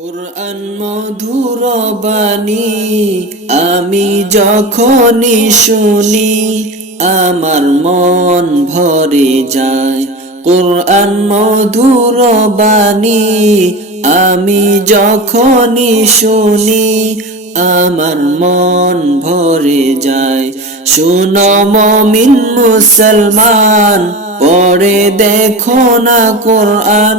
কোরআন মধুর বাণী, আমি যখনই শুনি, আমার মন ভরে যায়। কোরআন মধুর বাণী, আমি যখনই শুনি, আমার মন ভরে যায়। শুন মমিন মুসলমান, পড়ে দেখো না কোরআন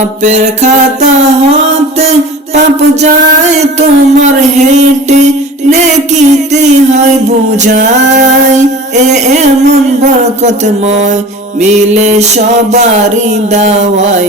পাপের খাতা হতে পাপ যায়, তোমার হেটে নেকিতে হয় বুঝাই। এ এমন বরকতময় মিলে সবারই দাওয়াই।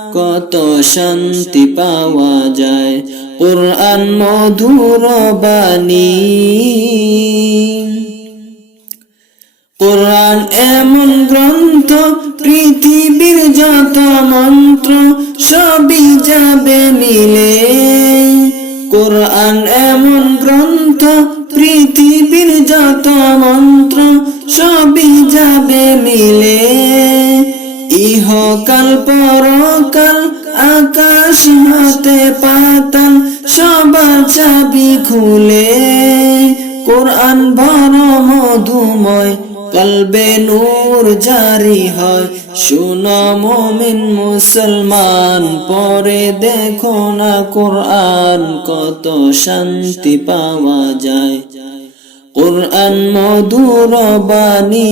কত শান্তি পাওয়া যায়। কোরআন মধুর বাণী। কোরআন এমন গ্রন্থ, পৃথিবীর যত মন্ত্র, সবই যাবে মিলে। কোরআন এমন গ্রন্থ, পৃথিবীর যত মন্ত্র, সবই যাবে মিলে। ইহকাল পরকাল আকাশ হতে পাতাল, সবার চাবি খুলে। কোরআন বড় মধুময়, কলবে নূর জারি হয়। শুনো মমিন মুসলমান পরে দেখো না কোরআন কত শান্তি পাওয়া যায়। কোরআন মধুর বাণী